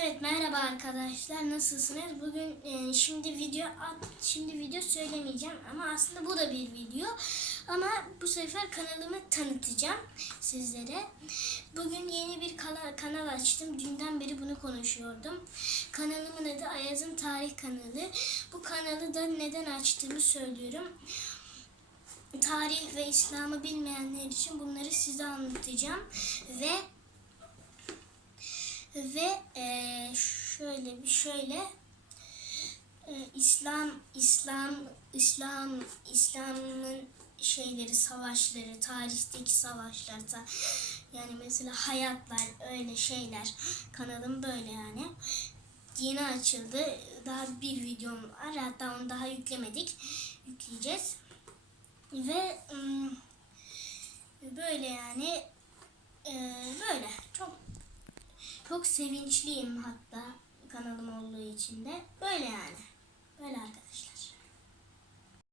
Evet merhaba arkadaşlar nasılsınız? Bugün e, şimdi video at- şimdi video söylemeyeceğim ama aslında bu da bir video. Ama bu sefer kanalımı tanıtacağım sizlere. Bugün yeni bir kanal, kanal açtım. Dünden beri bunu konuşuyordum. Kanalımın adı Ayaz'ın Tarih kanalı. Bu kanalı da neden açtığımı söylüyorum. Tarih ve İslam'ı bilmeyenler için bunları size anlatacağım ve ve eee, şöyle bir şöyle eee, İslam İslam İslam İslam'ın şeyleri savaşları tarihteki savaşlar ta- yani mesela hayatlar öyle şeyler. Kanalım böyle yani. Yeni açıldı. Daha bir videom var. Hatta onu daha yüklemedik. Yükleyeceğiz. Ve böyle yani eee, böyle. Çok çok sevinçliyim hatta kanalım olduğu için de. Böyle yani.